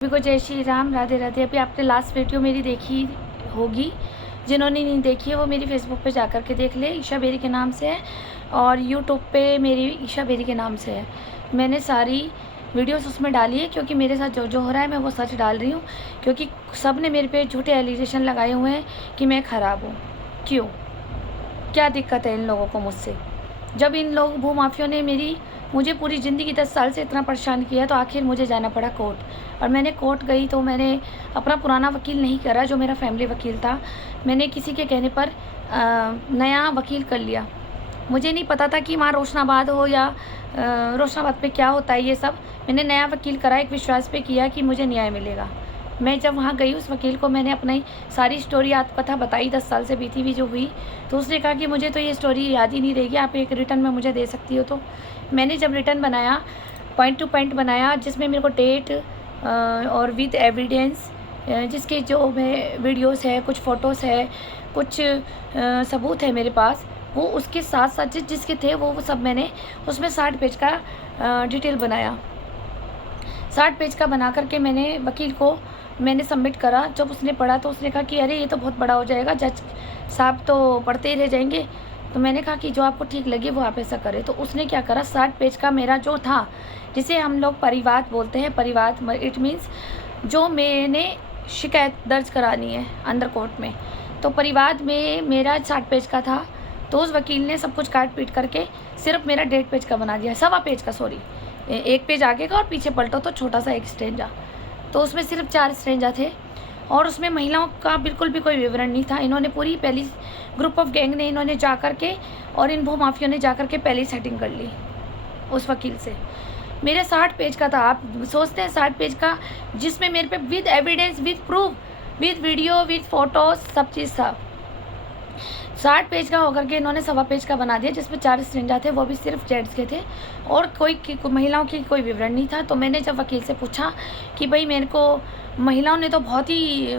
सभी को जय श्री राम, राधे राधे। अभी आपने लास्ट वीडियो मेरी देखी होगी, जिन्होंने नहीं देखी है वो मेरी फेसबुक पे जाकर के देख ले। ईशा बेरी के नाम से है और यूट्यूब पे मेरी ईशा बेरी के नाम से है। मैंने सारी वीडियोस उसमें डाली है क्योंकि मेरे साथ जो जो हो रहा है मैं वो सच डाल रही हूँ, क्योंकि सब ने मेरे पे झूठे एलिगेशन लगाए हुए हैं कि मैं ख़राब हूँ। क्यों, क्या दिक्कत है इन लोगों को मुझसे? जब इन लोग भूमाफियों ने मुझे पूरी ज़िंदगी 10 साल से इतना परेशान किया तो आखिर मुझे जाना पड़ा कोर्ट। और मैंने कोर्ट गई तो मैंने अपना पुराना वकील नहीं करा जो मेरा फैमिली वकील था, मैंने किसी के कहने पर नया वकील कर लिया। मुझे नहीं पता था कि वहाँ रोशनाबाद हो या रोशनाबाद पे क्या होता है ये सब। मैंने नया वकील करा, एक विश्वास पे किया कि मुझे न्याय मिलेगा। मैं जब वहाँ गई उस वकील को मैंने अपनी सारी स्टोरी आत्मकथा बताई, 10 साल से बीती हुई जो हुई, तो उसने कहा कि मुझे तो ये स्टोरी याद ही नहीं रहेगी, आप एक रिटर्न में मुझे दे सकती हो। तो मैंने जब रिटर्न बनाया, पॉइंट टू पॉइंट बनाया, जिसमें मेरे को डेट और विद एविडेंस, जिसके जो मैं वीडियोस है, कुछ फ़ोटोज़ है, कुछ सबूत है मेरे पास, वो उसके साथ साथ जिसके थे वो सब मैंने उसमें 60 पेज का डिटेल बनाया। 60 पेज का बना करके मैंने वकील को मैंने सबमिट करा। जब उसने पढ़ा तो उसने कहा कि अरे ये तो बहुत बड़ा हो जाएगा, जज साहब तो पढ़ते ही रह जाएंगे। तो मैंने कहा कि जो आपको ठीक लगे वो आप ऐसा करें। तो उसने क्या करा, 60 पेज का मेरा जो था, जिसे हम लोग परिवाद बोलते हैं, परिवाद इट मीन्स जो मैंने शिकायत दर्ज करानी है अंडर कोर्ट में, तो परिवाद में मेरा 60 पेज का था। तो उस वकील ने सब कुछ काट पीट करके सिर्फ मेरा 1.5 पेज का बना दिया, 1.25 पेज का, सॉरी, 1 पेज आगे का और पीछे पलटो तो छोटा सा एक स्ट्रेंजा। तो उसमें सिर्फ 4 स्ट्रेंजा थे और उसमें महिलाओं का बिल्कुल भी कोई विवरण नहीं था। इन्होंने पूरी पहली ग्रुप ऑफ गैंग ने इन्होंने जा कर के और इन भूमाफियों ने जा कर के पहली सेटिंग कर ली उस वकील से। मेरे 60 पेज का था, आप सोचते हैं 60 पेज का, जिसमें मेरे पे with evidence, with proof, with video, with photos, सब चीज़ था। 60 पेज का होकर के इन्होंने 1.25 पेज का बना दिया, जिसमें 4 स्ट्रेंजर थे, वो भी सिर्फ जेंट्स के थे और कोई महिलाओं की कोई विवरण नहीं था। तो मैंने जब वकील से पूछा कि भाई मेरे को महिलाओं ने तो बहुत ही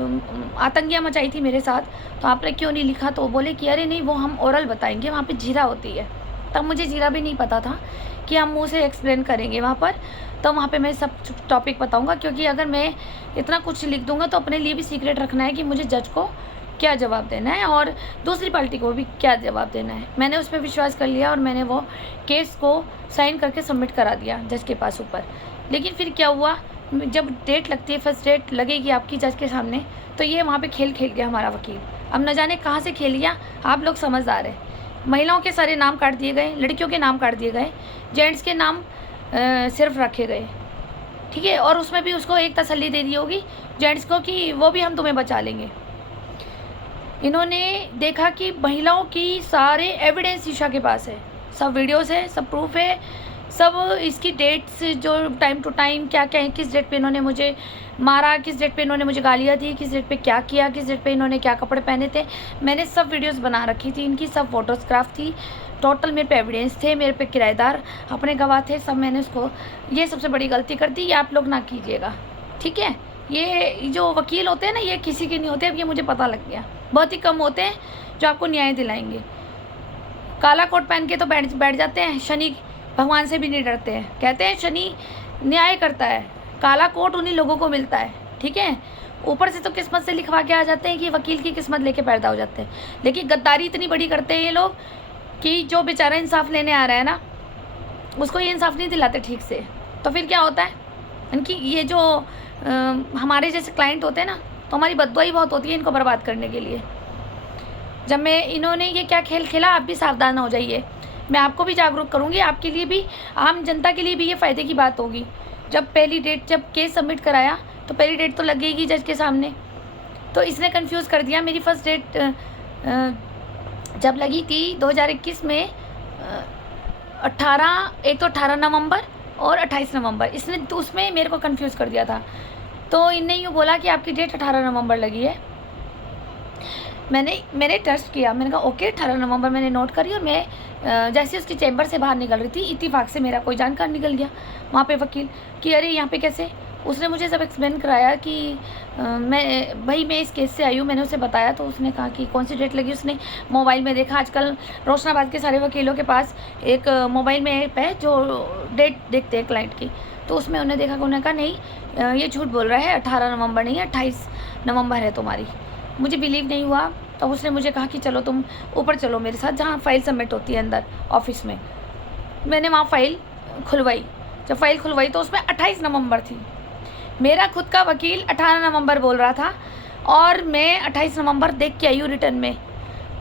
आतंकियाँ मचाई थी मेरे साथ, तो आपने क्यों नहीं लिखा? तो बोले कि अरे नहीं, वो हम ओरल बताएंगे, वहाँ पर जीरा होती है। तब मुझे जीरा भी नहीं पता था कि हम मुँह से एक्सप्लेन करेंगे वहाँ पर, तो वहाँ पे मैं सब टॉपिक बताऊँगा, क्योंकि अगर मैं इतना कुछ लिख दूँगा तो अपने लिए भी सीक्रेट रखना है कि मुझे जज को क्या जवाब देना है और दूसरी पार्टी को भी क्या जवाब देना है। मैंने उस पर विश्वास कर लिया और मैंने वो केस को साइन करके सबमिट करा दिया जज के पास ऊपर। लेकिन फिर क्या हुआ, जब डेट लगती है, फर्स्ट डेट लगेगी आपकी जज के सामने, तो ये वहाँ पे खेल खेल गया हमारा वकील। अब न जाने कहाँ से खेल गया, आप लोग समझदार हैं। महिलाओं के सारे नाम काट दिए गए, लड़कियों के नाम काट दिए गए, जेंट्स के नाम सिर्फ रखे गए, ठीक है। और उसमें भी उसको एक तसल्ली दे दी होगी जेंट्स को कि वो भी हम तुम्हें बचा लेंगे। इन्होंने देखा कि महिलाओं की सारे एविडेंस ईशा के पास है, सब वीडियोस है, सब प्रूफ है, सब इसकी डेट्स, जो टाइम टू टाइम क्या क्या है, किस डेट पे इन्होंने मुझे मारा, किस डेट पे इन्होंने मुझे गालियाँ दी, किस डेट पे क्या किया, किस डेट पे इन्होंने क्या कपड़े पहने थे, मैंने सब वीडियोस बना रखी थी इनकी, सब फोटोग्राफ थी, टोटल मेरे पे एविडेंस थे, मेरे पे किराएदार अपने गवाह थे, सब मैंने उसको, ये सबसे बड़ी गलती कर दी, ये आप लोग ना कीजिएगा, ठीक है। ये जो वकील होते हैं ना, ये किसी के नहीं होते, अब ये मुझे पता लग गया, बहुत ही कम होते हैं जो आपको न्याय दिलाएंगे। काला कोट पहन के तो बैठ जाते हैं, शनि भगवान से भी नहीं डरते हैं, कहते हैं शनि न्याय करता है, काला कोट उन्हीं लोगों को मिलता है, ठीक है। ऊपर से तो किस्मत से लिखवा के आ जाते हैं कि वकील की किस्मत लेके पैदा हो जाते हैं, लेकिन गद्दारी इतनी बड़ी करते हैं ये लोग कि जो बेचारा इंसाफ लेने आ रहा है ना, उसको ये इंसाफ नहीं दिलाते ठीक से। तो फिर क्या होता है, इनकी ये जो हमारे जैसे क्लाइंट होते हैं ना, तो हमारी बददुआ ही बहुत होती है इनको बर्बाद करने के लिए। जब मैं इन्होंने ये क्या खेल खेला, आप भी सावधान हो जाइए, मैं आपको भी जागरूक करूँगी, आपके लिए भी, आम जनता के लिए भी ये फ़ायदे की बात होगी। जब पहली डेट, जब केस सबमिट कराया तो पहली डेट तो लगेगी जज के सामने, तो इसने कंफ्यूज कर दिया। मेरी फर्स्ट डेट जब लगी थी 2021 में, 18 नवंबर और 28 नवंबर, इसने तो उसमें मेरे को कंफ्यूज कर दिया था। तो इनने यूँ बोला कि आपकी डेट 18 नवंबर लगी है। मैंने ट्रस्ट किया, मैंने कहा ओके 18 नवंबर मैंने नोट करी, और मैं जैसे उसकी चैम्बर से बाहर निकल रही थी, इत्तेफाक से मेरा कोई जानकार निकल गया वहाँ पे वकील कि अरे यहाँ पे कैसे। उसने मुझे सब एक्सप्लेन कराया कि मैं इस केस से आई हूँ, मैंने उसे बताया, तो उसने कहा कि कौन सी डेट लगी। उसने मोबाइल में देखा, आजकल रोशनाबाद के सारे वकीलों के पास एक मोबाइल में ऐप है जो डेट देखते हैं क्लाइंट की, तो उसमें उन्होंने देखा, उन्होंने कहा नहीं ये झूठ बोल रहा है, 18 नवंबर नहीं है 28 नवंबर है तुम्हारी। मुझे बिलीव नहीं हुआ, तो उसने मुझे कहा कि चलो तुम ऊपर चलो मेरे साथ, जहाँ फ़ाइल सबमिट होती है अंदर ऑफिस में। मैंने वहाँ फ़ाइल खुलवाई। जब फ़ाइल खुलवाई तो उसमें 28 नवंबर थी। मेरा खुद का वकील 18 नवंबर बोल रहा था और मैं 28 नवंबर देख के आई हूँ रिटर्न में।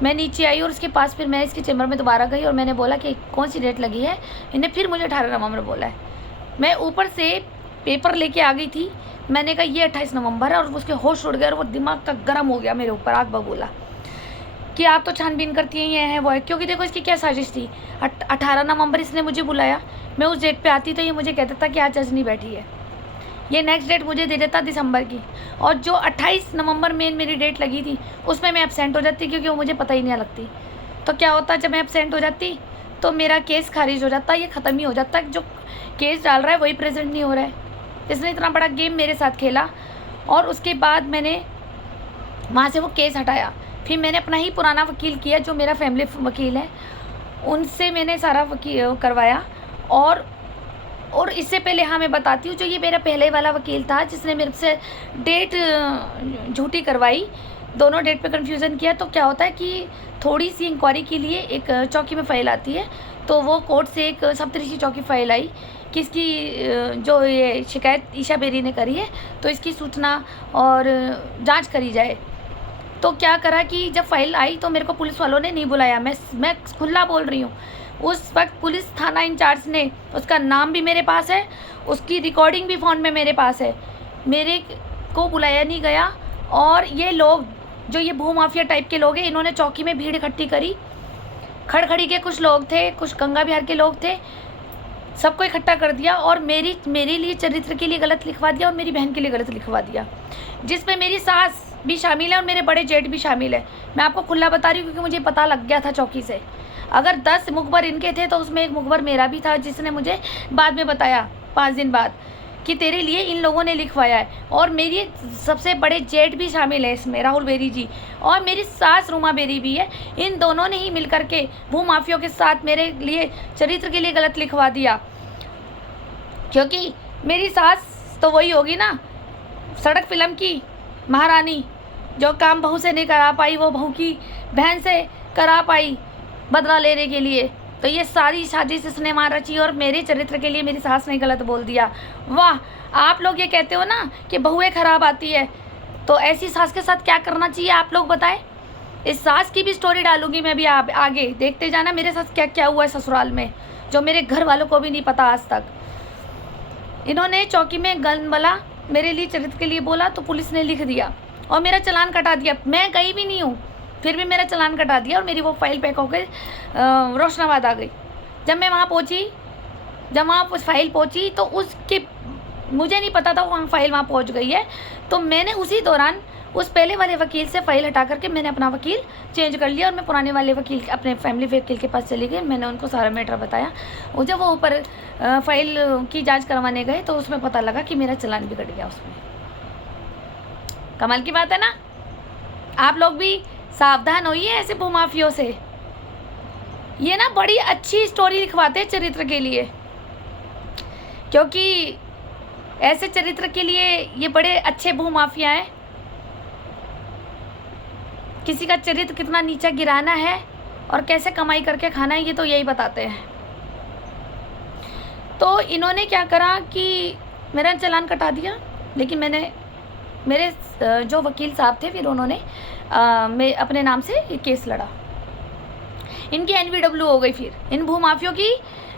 मैं नीचे आई और उसके पास फिर मैं इसके चैम्बर में दोबारा गई और मैंने बोला कि कौन सी डेट लगी है। इन्हें फिर मुझे 18 नवंबर बोला है। मैं ऊपर से पेपर लेके आ गई थी। मैंने कहा ये 28 नवंबर है और उसके होश उड़ गए और वो दिमाग का गर्म हो गया मेरे ऊपर। आग बबूला कि आप तो छानबीन करती हैं, ये है वो है। क्योंकि देखो इसकी क्या साजिश थी। 18 नवंबर इसने मुझे बुलाया, मैं उस डेट पे आती तो ये मुझे कहता था कि आज जज नहीं बैठी है। ये नेक्स्ट डेट मुझे दे देता दिसंबर की, और जो 28 नवंबर में मेरी डेट लगी थी उसमें मैं एब्सेंट हो जाती, क्योंकि वो मुझे पता ही नहीं लगती। तो क्या होता, जब मैं एब्सेंट हो जाती तो मेरा केस खारिज हो जाता, ये ख़त्म ही हो जाता। जो केस डाल रहा है वही प्रेजेंट नहीं हो रहा है। इसने इतना बड़ा गेम मेरे साथ खेला और उसके बाद मैंने वहाँ से वो केस हटाया। फिर मैंने अपना ही पुराना वकील किया, जो मेरा फैमिली वकील है, उनसे मैंने सारा वकील करवाया। और इससे पहले हाँ मैं बताती हूँ, जो ये मेरा पहले वाला वकील था जिसने मेरे से डेट झूठी करवाई, दोनों डेट पे कंफ्यूजन किया। तो क्या होता है कि थोड़ी सी इंक्वायरी के लिए एक चौकी में फ़ाइल आती है, तो वो कोर्ट से एक सप्तऋषि चौकी फ़ाइल आई कि इसकी जो ये शिकायत ईशा बेरी ने करी है तो इसकी सूचना और जांच करी जाए। तो क्या करा कि जब फाइल आई तो मेरे को पुलिस वालों ने नहीं बुलाया। मैं खुला बोल रही हूँ। उस वक्त पुलिस थाना इंचार्ज ने, उसका नाम भी मेरे पास है, उसकी रिकॉर्डिंग भी फ़ोन में मेरे पास है, मेरे को बुलाया नहीं गया। और ये लोग जो ये भूमाफिया टाइप के लोग हैं, इन्होंने चौकी में भीड़ इकट्ठी करी। खड़खड़ी के कुछ लोग थे, कुछ गंगा बिहार के लोग थे, सबको इकट्ठा कर दिया और मेरे लिए चरित्र के लिए गलत लिखवा दिया और मेरी बहन के लिए गलत लिखवा दिया, जिसमें मेरी सास भी शामिल है और मेरे बड़े जेठ भी शामिल है। मैं आपको खुला बता रही हूँ क्योंकि मुझे पता लग गया था चौकी से। अगर 10 मुखबर इनके थे तो उसमें एक मुखबर मेरा भी था, जिसने मुझे बाद में बताया 5 दिन बाद कि तेरे लिए इन लोगों ने लिखवाया है। और मेरी सबसे बड़े जेठ भी शामिल है इसमें, राहुल बेरी जी, और मेरी सास रूमा बेरी भी है। इन दोनों ने ही मिल करके भूमाफियों के साथ मेरे लिए चरित्र के लिए गलत लिखवा दिया। क्योंकि मेरी सास तो वही होगी ना, सड़क फिल्म की महारानी, जो काम बहू से नहीं करा पाई वो बहू की बहन से करा पाई बदला लेने के लिए। तो ये सारी साजिश इसने मार रची और मेरे चरित्र के लिए मेरी सास ने गलत बोल दिया। वाह, आप लोग ये कहते हो ना कि बहुएं खराब आती है, तो ऐसी सास के साथ क्या करना चाहिए आप लोग बताएं। इस सास की भी स्टोरी डालूंगी मैं भी, आगे देखते जाना मेरे साथ क्या क्या हुआ है ससुराल में, जो मेरे घर वालों को भी नहीं पता आज तक। इन्होंने चौकी में गन वाला मेरे लिए चरित्र के लिए बोला तो पुलिस ने लिख दिया और मेरा चालान कटा दिया। मैं गई भी नहीं हूँ, फिर भी मेरा चालान कटा दिया और मेरी वो फाइल पैक होकर रोशनाबाद आ गई। जब मैं वहाँ पहुँची, जब वहाँ फाइल पहुँची तो उसके मुझे नहीं पता था वहाँ फाइल वहाँ पहुँच गई है। तो मैंने उसी दौरान उस पहले वाले वकील से फ़ाइल हटा करके मैंने अपना वकील चेंज कर लिया और मैं पुराने वाले वकील, अपने फैमिली वकील के पास चली गई। मैंने उनको सारा मैटर बताया। और जब वो ऊपर फाइल की जांच करवाने गए तो उसमें पता लगा कि मेरा चालान भी कट गया उसमें। कमाल की बात है ना। आप लोग भी सावधान होइए ऐसे भूमाफियों से। ये ना बड़ी अच्छी स्टोरी लिखवाते हैं चरित्र के लिए, क्योंकि ऐसे चरित्र के लिए ये बड़े अच्छे भूमाफिया हैं। किसी का चरित्र कितना नीचा गिराना है और कैसे कमाई करके खाना है, ये तो यही बताते हैं। तो इन्होंने क्या करा कि मेरा चालान कटा दिया, लेकिन मेरे जो वकील साहब थे फिर उन्होंने मैं अपने नाम से केस लड़ा। इनकी NVW हो गई, फिर इन भूमाफियों की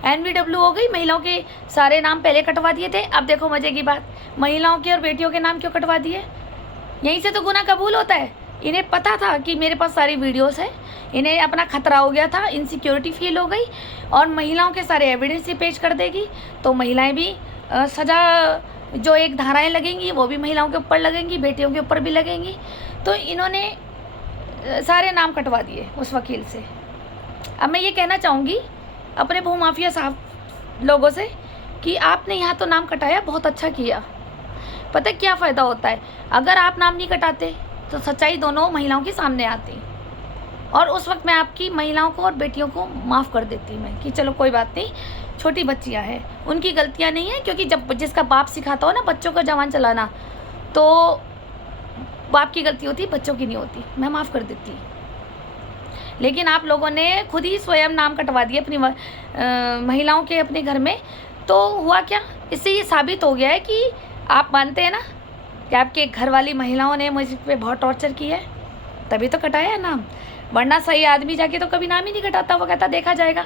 NVW हो गई। महिलाओं के सारे नाम पहले कटवा दिए थे। अब देखो मज़े की बात, महिलाओं के और बेटियों के नाम क्यों कटवा दिए? यहीं से तो गुनाह कबूल होता है। इन्हें पता था कि मेरे पास सारी वीडियोस है, इन्हें अपना खतरा हो गया था, इनसिक्योरिटी फील हो गई और महिलाओं के सारे एविडेंस ही पेश कर देगी तो महिलाएं भी सज़ा, जो एक धाराएं लगेंगी वो भी महिलाओं के ऊपर लगेंगी, बेटियों के ऊपर भी लगेंगी। तो इन्होंने सारे नाम कटवा दिए उस वकील से। अब मैं ये कहना चाहूँगी अपने भूमाफिया साहब लोगों से कि आपने यहाँ तो नाम कटाया, बहुत अच्छा किया। पता क्या फ़ायदा होता है, अगर आप नाम नहीं कटाते तो सच्चाई दोनों महिलाओं के सामने आती। और उस वक्त मैं आपकी महिलाओं को और बेटियों को माफ़ कर देती मैं कि चलो कोई बात नहीं, छोटी बच्चियां हैं, उनकी गलतियां नहीं है। क्योंकि जब जिसका बाप सिखाता हो ना बच्चों को जवान चलाना, तो बाप की गलती होती, बच्चों की नहीं होती, मैं माफ़ कर देती। लेकिन आप लोगों ने खुद ही स्वयं नाम कटवा दिए अपनी महिलाओं के अपने घर में। तो हुआ क्या, इससे ये साबित हो गया है कि आप मानते हैं ना कि आपके घर वाली महिलाओं ने मुझ पे बहुत टॉर्चर किया है, तभी तो कटाया है नाम। वरना सही आदमी जाके तो कभी नाम ही नहीं कटाता, वो कहता देखा जाएगा।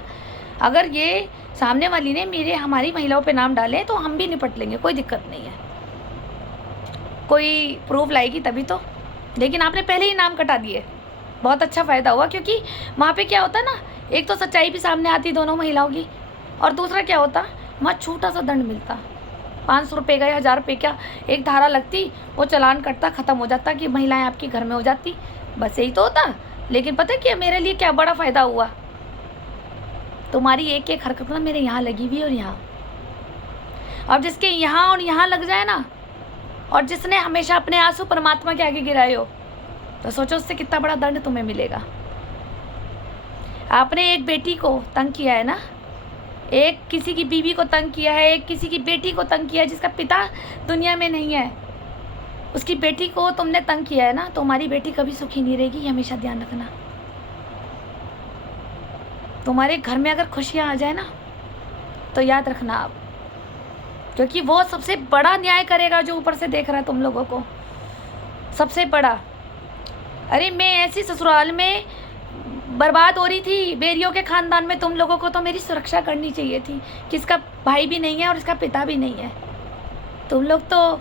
अगर ये सामने वाली ने हमारी महिलाओं पे नाम डाले तो हम भी निपट लेंगे, कोई दिक्कत नहीं है, कोई प्रूफ लाएगी तभी तो। लेकिन आपने पहले ही नाम कटा दिए, बहुत अच्छा फ़ायदा हुआ। क्योंकि वहाँ पे क्या होता है ना, एक तो सच्चाई भी सामने आती दोनों महिलाओं की, और दूसरा क्या होता, वहाँ छोटा सा दंड मिलता, 500 रुपये का या 1000 रुपये का एक धारा लगती, वो चालान कटता, ख़त्म हो जाता कि महिलाएं आपके घर में हो जाती, बस यही तो होता। लेकिन पता है क्या मेरे लिए क्या बड़ा फ़ायदा हुआ, तुम्हारी एक एक हरकत ना मेरे यहाँ लगी हुई और यहाँ, अब जिसके यहाँ और यहाँ लग जाए ना, और जिसने हमेशा अपने आंसू परमात्मा के आगे गिराए हो, तो सोचो उससे कितना बड़ा दंड तुम्हें मिलेगा। आपने एक बेटी को तंग किया है ना, एक किसी की बीवी को तंग किया है, एक किसी की बेटी को तंग किया है जिसका पिता दुनिया में नहीं है, उसकी बेटी को तुमने तंग किया है ना, तो हमारी बेटी कभी सुखी नहीं रहेगी, हमेशा ध्यान रखना। तुम्हारे घर में अगर खुशियाँ आ जाए ना, तो याद रखना आप, क्योंकि वो सबसे बड़ा न्याय करेगा जो ऊपर से देख रहा है तुम लोगों को, सबसे बड़ा। अरे मैं ऐसी ससुराल में बर्बाद हो रही थी, बेरियों के ख़ानदान में, तुम लोगों को तो मेरी सुरक्षा करनी चाहिए थी कि इसका भाई भी नहीं है और इसका पिता भी नहीं है। तुम लोग तो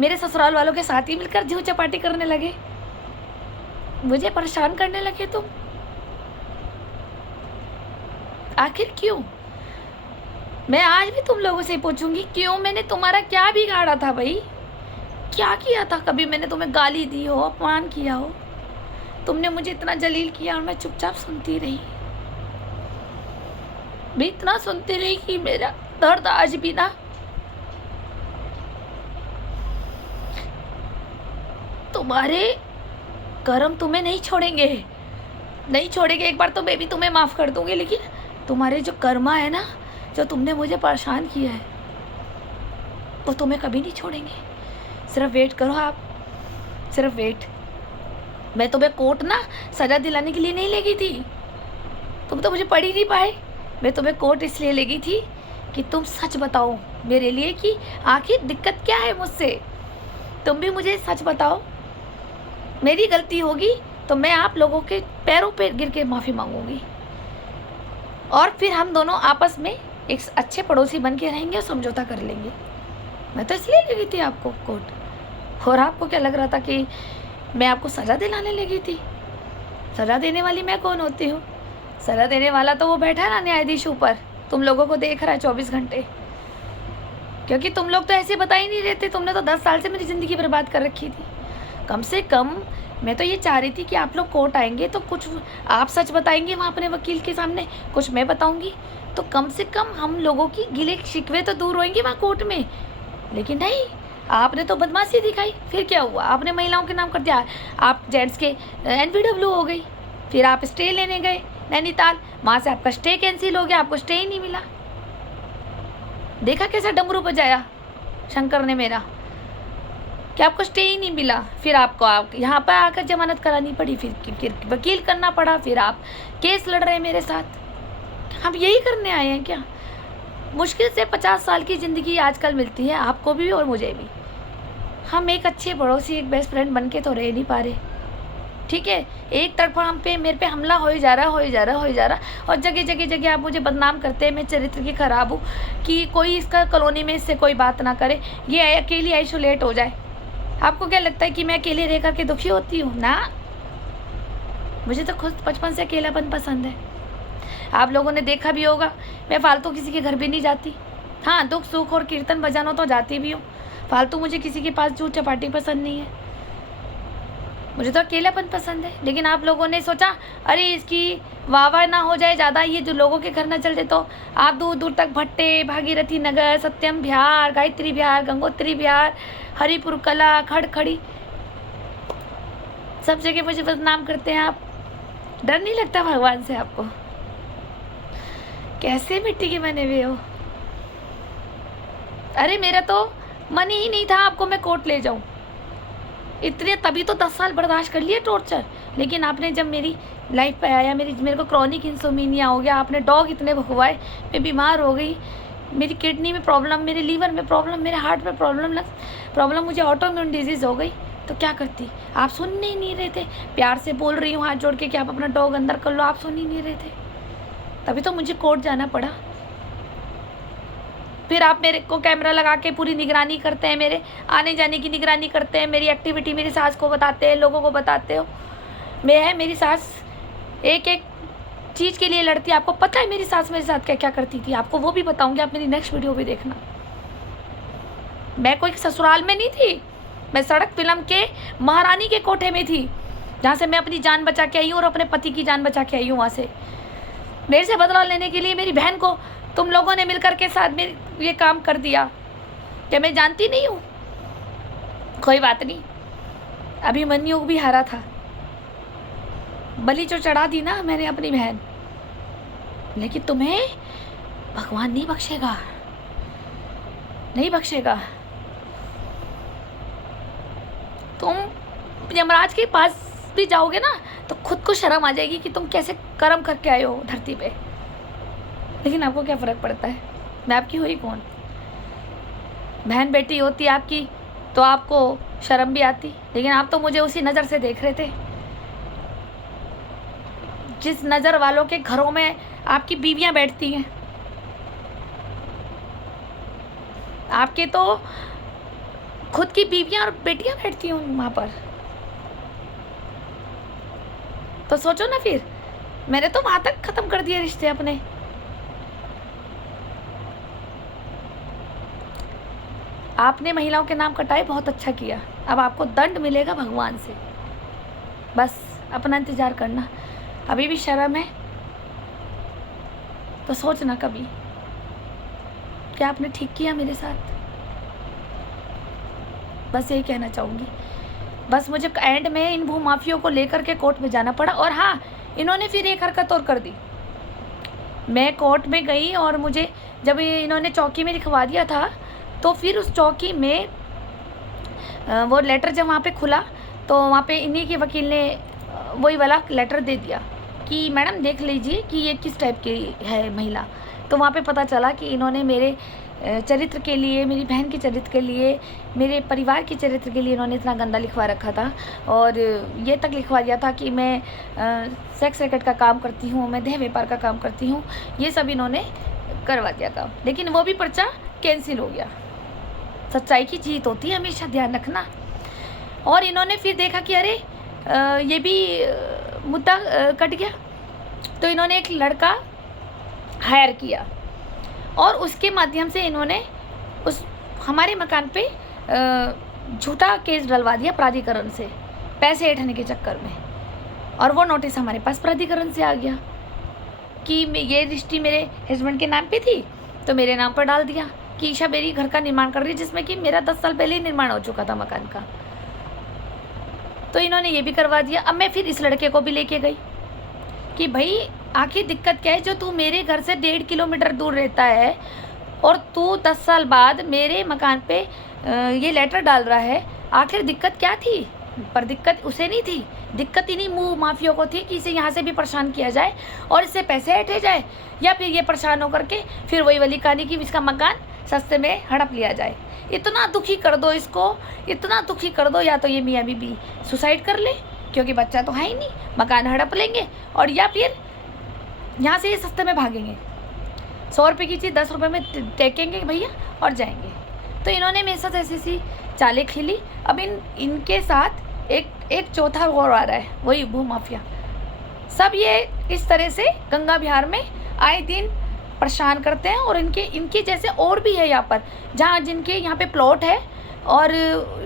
मेरे ससुराल वालों के साथ ही मिलकर जीव चपाटी करने लगे, मुझे परेशान करने लगे तुम। आखिर क्यों? मैं आज भी तुम लोगों से पूछूंगी, क्यों? मैंने तुम्हारा क्या बिगाड़ा था भाई? क्या किया था? कभी मैंने तुम्हें गाली दी हो, अपमान किया हो? तुमने मुझे इतना जलील किया और मैं चुपचाप सुनती रही, मैं इतना सुनती रही कि मेरा दर्द आज भी ना, तुम्हारे कर्म तुम्हें नहीं छोड़ेंगे, नहीं छोड़ेंगे। एक बार तो मैं भी तुम्हें माफ़ कर दूंगी, लेकिन तुम्हारे जो कर्मा है ना, जो तुमने मुझे परेशान किया है, वो तुम्हें कभी नहीं छोड़ेंगे। सिर्फ वेट करो आप, सिर्फ वेट। मैं तुम्हें कोर्ट ना सज़ा दिलाने के लिए नहीं ले गई थी, तुम तो मुझे पढ़ ही नहीं पाए। मैं तुम्हें कोर्ट इसलिए ले गई थी कि तुम सच बताओ मेरे लिए कि आखिर दिक्कत क्या है मुझसे। तुम भी मुझे सच बताओ, मेरी गलती होगी तो मैं आप लोगों के पैरों पे गिर के माफ़ी मांगूंगी, और फिर हम दोनों आपस में एक अच्छे पड़ोसी बन के रहेंगे और समझौता कर लेंगे। मैं तो इसलिए ले गई थी आपको कोर्ट। और आपको क्या लग रहा था कि मैं आपको सज़ा दिलाने लगी थी? सज़ा देने वाली मैं कौन होती हूँ? सज़ा देने वाला तो वो बैठा है ना न्यायाधीश ऊपर, तुम लोगों को देख रहा है 24 घंटे। क्योंकि तुम लोग तो ऐसे बता ही नहीं रहते, तुमने तो 10 साल से मेरी ज़िंदगी बर्बाद कर रखी थी। कम से कम मैं तो ये चाह रही थी कि आप लोग कोर्ट आएंगे तो कुछ आप सच बताएंगे वहाँ अपने वकील के सामने, कुछ मैं बताऊँगी, तो कम से कम हम लोगों की गिले शिकवे तो दूर होंगे वहाँ कोर्ट में। लेकिन नहीं, आपने तो बदमाशी दिखाई। फिर क्या हुआ? आपने महिलाओं के नाम कर दिया, आप जेंट्स के NPW हो गई। फिर आप स्टे लेने गए नैनीताल, वहाँ से आपका स्टे कैंसिल हो गया, आपको स्टे ही नहीं मिला। देखा कैसा डमरू बजाया शंकर ने मेरा, कि आपको स्टे ही नहीं मिला। फिर आपको यहाँ पर आकर जमानत करानी पड़ी, फिर वकील करना पड़ा, फिर आप केस लड़ रहे हैं मेरे साथ। हम यही करने आए हैं क्या? मुश्किल से 50 साल की ज़िंदगी आजकल मिलती है आपको भी और मुझे भी। हम एक अच्छे पड़ोसी, एक बेस्ट फ्रेंड बन के तो रह नहीं पा रहे, ठीक है? एक तरफा मेरे पे हमला हो ही जा रहा, और जगह जगह आप मुझे बदनाम करते हैं, मैं चरित्र की ख़राब हूँ, कि कोई इसका कॉलोनी में इससे कोई बात ना करे, ये अकेली आइसोलेट हो जाए। आपको क्या लगता है कि मैं अकेले रह करके दुखी होती हूँ? ना, मुझे तो खुद बचपन से अकेलापन पसंद है। आप लोगों ने देखा भी होगा, मैं फालतू किसी के घर भी नहीं जाती। हाँ, दुख सुख और कीर्तन बजानो तो जाती भी हूँ, फालतू मुझे किसी के पास झूठ चपाटी पसंद नहीं है, मुझे तो अकेलापन पसंद है। लेकिन आप लोगों ने सोचा अरे इसकी वाह ना हो जाए ज़्यादा, ये जो लोगों के घर न चल दे, तो आप दूर दूर तक भट्टे, भागीरथी नगर, सत्यम बिहार, गायत्री बिहार, गंगोत्री बिहार, हरिपुर कला, खड़खड़ी, सब जगह मुझे बदनाम करते हैं आप। डर नहीं लगता भगवान से आपको? कैसे मिट्टी के बने हुए हो? अरे मेरा तो मन ही नहीं था आपको मैं कोर्ट ले जाऊं। इतने तभी तो 10 साल बर्दाश्त कर लिए टॉर्चर, लेकिन आपने जब मेरी लाइफ पे आया, मेरे को क्रॉनिक इंसोमिनिया हो गया, आपने डॉग इतने भगवाए, मैं बीमार हो गई, मेरी किडनी में प्रॉब्लम, मेरे लीवर में प्रॉब्लम, मेरे हार्ट में प्रॉब्लम, मुझे ऑटोइम्यून डिजीज़ हो गई, तो क्या करती? आप सुन ही नहीं रहे थे। प्यार से बोल रही हूँ हाथ जोड़ के कि आप अपना डॉग अंदर कर लो, आप सुन ही नहीं रहे थे। तभी तो मुझे कोर्ट जाना पड़ा। फिर आप मेरे को कैमरा लगा के पूरी निगरानी करते हैं, मेरे आने जाने की निगरानी करते हैं, मेरी एक्टिविटी मेरी सास को बताते हैं, लोगों को बताते हो। मेरी सास एक एक चीज़ के लिए लड़ती है। आपको पता है मेरी सास मेरे साथ क्या क्या करती थी? आपको वो भी बताऊंगी, आप मेरी नेक्स्ट वीडियो भी देखना। मैं कोई ससुराल में नहीं थी, मैं सड़क फिल्म के महारानी के कोठे में थी, जहाँ से मैं अपनी जान बचा के आई हूँ और अपने पति की जान बचा के आई हूँ। वहाँ से मेरे से बदला लेने के लिए मेरी बहन को तुम लोगों ने मिलकर के साथ में ये काम कर दिया। क्या मैं जानती नहीं हूँ? कोई बात नहीं, अभिमन्यु भी हारा था, बलि जो चढ़ा दी ना मैंने अपनी बहन, लेकिन तुम्हें भगवान नहीं बख्शेगा, नहीं बख्शेगा। तुम यमराज के पास भी जाओगे ना तो खुद को शर्म आ जाएगी कि तुम कैसे कर्म करके आए हो धरती पे। लेकिन आपको क्या फ़र्क पड़ता है? मैं आपकी हुई कौन? बहन बेटी होती आपकी तो आपको शर्म भी आती, लेकिन आप तो मुझे उसी नज़र से देख रहे थे जिस नज़र वालों के घरों में आपकी बीवियां बैठती हैं। आपके तो खुद की बीवियां और बेटियां बैठती हैं वहाँ पर। तो सोचो ना, फिर मैंने तो वहाँ तक ख़त्म कर दिए रिश्ते अपने। आपने महिलाओं के नाम कटाए, बहुत अच्छा किया। अब आपको दंड मिलेगा भगवान से, बस अपना इंतज़ार करना। अभी भी शर्म है तो सोचना कभी क्या आपने ठीक किया मेरे साथ। बस यही कहना चाहूँगी। बस मुझे एंड में इन भूमाफियों को लेकर के कोर्ट में जाना पड़ा। और हाँ, इन्होंने फिर एक हरकत और कर दी। मैं कोर्ट में गई और मुझे जब इन्होंने चौकी में लिखवा दिया था, तो फिर उस चौकी में वो लेटर जब वहाँ पे खुला तो वहाँ पे इन्हीं के वकील ने वही वाला लेटर दे दिया कि मैडम देख लीजिए कि ये किस टाइप की है महिला। तो वहाँ पे पता चला कि इन्होंने मेरे चरित्र के लिए, मेरी बहन के चरित्र के लिए, मेरे परिवार के चरित्र के लिए इन्होंने इतना गंदा लिखवा रखा था। और ये तक लिखवा दिया था कि मैं सेक्स रैकेट का काम करती हूँ, मैं देह व्यापार का काम करती हूँ। ये सब इन्होंने करवा दिया काम, लेकिन वो भी पर्चा कैंसिल हो गया। सच्चाई की जीत होती है, हमेशा ध्यान रखना। और इन्होंने फिर देखा कि अरे ये भी मुद्दा कट गया, तो इन्होंने एक लड़का हायर किया और उसके माध्यम से इन्होंने उस हमारे मकान पे झूठा केस डलवा दिया प्राधिकरण से, पैसे ऐंठने के चक्कर में। और वो नोटिस हमारे पास प्राधिकरण से आ गया कि ये रजिस्ट्री मेरे हस्बैंड के नाम पे थी, तो मेरे नाम पर डाल दिया कि ईशा बेरी घर का निर्माण कर रही है, जिसमें कि मेरा 10 साल पहले ही निर्माण हो चुका था मकान का। तो इन्होंने ये भी करवा दिया। अब मैं फिर इस लड़के को भी लेके गई कि भाई आखिर दिक्कत क्या है, जो तू मेरे घर से 1.5 किलोमीटर दूर रहता है और तू 10 साल बाद मेरे मकान पे ये लेटर डाल रहा है, आखिर दिक्कत क्या थी? पर दिक्कत उसे नहीं थी, दिक्कत इन्हीं मुँह माफियों को थी कि इसे यहाँ से भी परेशान किया जाए और इससे पैसे ऐंठे जाए, या फिर ये परेशान होकर के फिर वही वाली कहानी की इसका मकान सस्ते में हड़प लिया जाए। इतना दुखी कर दो इसको, इतना दुखी कर दो, या तो ये मियाँ बीबी सुसाइड कर ले क्योंकि बच्चा तो है ही नहीं, मकान हड़प लेंगे, और या फिर यहाँ से ये सस्ते में भागेंगे। 100 रुपये की चीज़ 10 रुपये में टेकेंगे भैया और जाएंगे। तो इन्होंने मेरे साथ ऐसी ऐसी चालें खेली। अब इनके साथ एक चौथा और आ रहा है, वही भूमाफिया। सब ये इस तरह से गंगा बिहार में आए दिन परेशान करते हैं। और इनके जैसे और भी है यहाँ पर, जहाँ जिनके यहाँ पे प्लॉट है और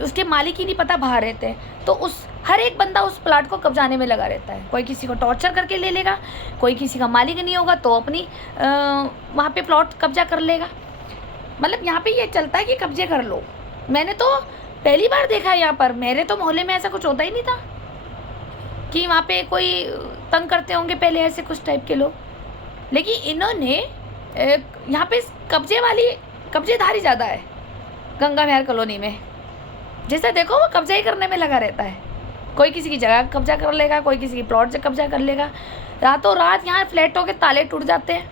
उसके मालिक ही नहीं पता बाहर रहते हैं, तो उस हर एक बंदा उस प्लाट को कब्जाने में लगा रहता है। कोई किसी को टॉर्चर करके ले लेगा, कोई किसी का मालिक नहीं होगा तो अपनी वहाँ पे प्लॉट कब्जा कर लेगा। मतलब यहाँ पे ये चलता है कि कब्जे कर लो। मैंने तो पहली बार देखा है यहाँ पर, मेरे तो मोहल्ले में ऐसा कुछ होता ही नहीं था कि वहाँ पे कोई तंग करते होंगे पहले ऐसे कुछ टाइप के लोग, लेकिन इन्होंने यहाँ पे कब्जेदारी ज़्यादा है गंगा विहार कॉलोनी में। जैसे देखो वो कब्जा ही करने में लगा रहता है, कोई किसी की जगह कब्जा कर लेगा, कोई किसी की प्लॉट से कब्जा कर लेगा। रातों रात यहाँ फ्लैटों के ताले टूट जाते हैं।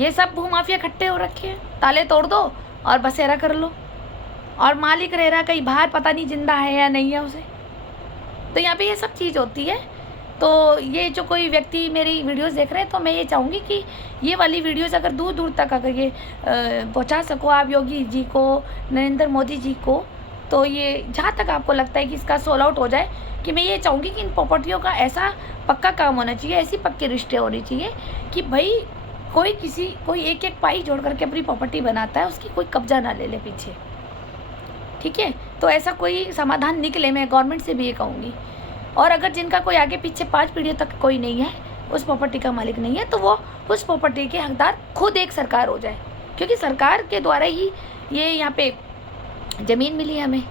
ये सब भूमाफिया इकट्ठे हो रखे हैं, ताले तोड़ दो और बसेरा कर लो, और मालिक रह रहा कहीं बाहर, पता नहीं जिंदा है या नहीं है उसे। तो यहाँ पे ये सब चीज़ होती है। तो ये जो कोई व्यक्ति मेरी वीडियोस देख रहे हैं, तो मैं ये चाहूँगी कि ये वाली वीडियोस अगर दूर दूर तक अगर ये पहुँचा सको आप योगी जी को, नरेंद्र मोदी जी को, तो ये जहाँ तक आपको लगता है कि इसका सोल आउट हो जाए, कि मैं ये चाहूँगी कि इन प्रॉपर्टियों का ऐसा पक्का काम होना चाहिए, ऐसी पक्के रिश्ते होने चाहिए कि भाई कोई एक एक पाई जोड़ करके अपनी प्रॉपर्टी बनाता है, उसकी कोई कब्जा ना ले ले पीछे। ठीक है, तो ऐसा कोई समाधान निकले, मैं गवर्नमेंट से भी ये कहूँगी। और अगर जिनका कोई आगे पीछे 5 पीढ़ियों तक कोई नहीं है, उस प्रॉपर्टी का मालिक नहीं है, तो वो उस प्रॉपर्टी के हकदार खुद एक सरकार हो जाए, क्योंकि सरकार के द्वारा ही ये यहाँ पे ज़मीन मिली है हमें।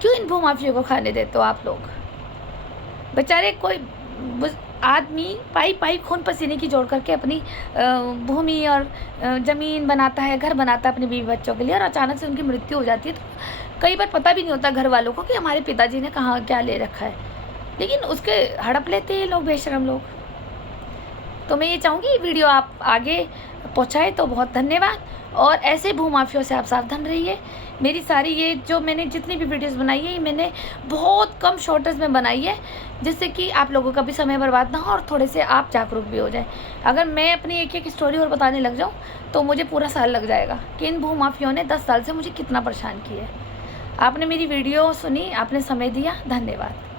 क्यों इन भूमाफियों को खाने देते हो आप लोग? बेचारे कोई आदमी पाई खून पसीने की जोड़ करके अपनी भूमि और ज़मीन बनाता है, घर बनाता है अपने बीवी बच्चों के लिए, और अचानक से उनकी मृत्यु हो जाती है। तो कई बार पता भी नहीं होता घर वालों को कि हमारे पिताजी ने कहाँ क्या ले रखा है, लेकिन उसके हड़प लेते हैं लोग, बेशरम लोग। तो मैं ये चाहूँगी वीडियो आप आगे पहुँचाए तो बहुत धन्यवाद, और ऐसे भूमाफियों से आप सावधान रहिए। मेरी सारी ये जो मैंने जितनी भी वीडियोस बनाई है, ये मैंने बहुत कम शॉर्ट्स में बनाई है, जिससे कि आप लोगों का भी समय बर्बाद ना हो और थोड़े से आप जागरूक भी हो जाए। अगर मैं अपनी एक एक स्टोरी और बताने लग जाऊँ तो मुझे पूरा साल लग जाएगा कि इन भूमाफियों ने 10 साल से मुझे कितना परेशान किया है। आपने मेरी वीडियो सुनी, आपने समय दिया, धन्यवाद।